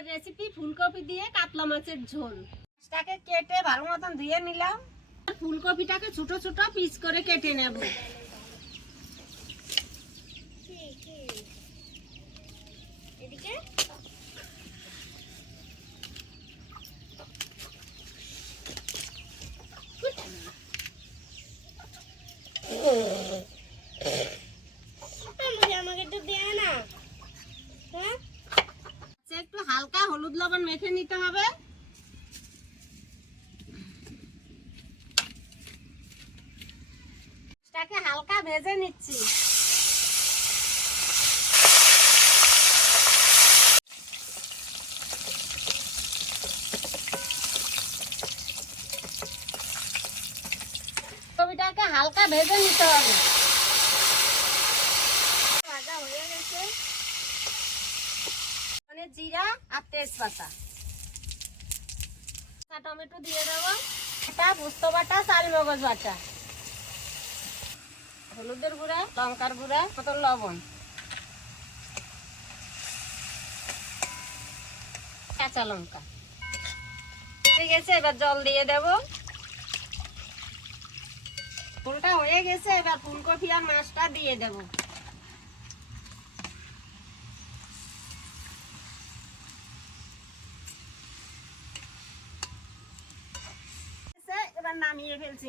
আজকের রেসিপি ফুলকপি দিয়ে কাতলা মাছের ঝোল। মাছটাকে কেটে ভালো মতন ধুয়ে নিলাম। ফুলকপিটাকে ছোট ছোট পিস করে কেটে নেব। এদিকে? হলুদ লবণ মেখে নিতে হবে। মাছটাকে হালকা ভেজে নিচ্ছি। হালকা ভেজে নিতে হবে ভাজা হয়ে গেছে মানে জিরা আর তেজপাতা। টমেটো দিয়ে দেবো এটা পোস্ত বাটা, চাল মগজ বাটা। হলুদের গুঁড়া, লঙ্কার গুঁড়া মতো লবণ। কাঁচা লঙ্কা। ঠিক আছে এবার জল দিয়ে দেব। ফুলটা হয়ে গেছে, এবার ফুলকপি আর মাছটা দিয়ে দেবো এবার নামিয়ে ফেলছি।